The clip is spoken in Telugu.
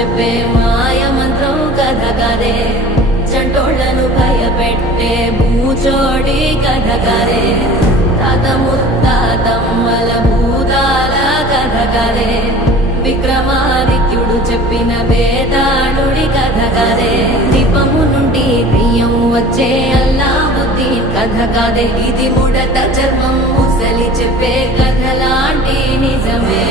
చెప్పే మాయ మంత్రం కథ కదే చంటోళ్లను భయపెట్టే భూచోడి కథ కదే తాత ముత్తాతమ్మల భూతాల కథ కదే విక్రమాదిత్యుడు చెప్పిన వేదాళుడి కథ కదే దీపము నుండి బియ్యం వచ్చే అల్లావుద్దీన్ కథ కదే ఇది ముడత చర్మం ముసలి చెప్పే కథ లాంటి నిజమే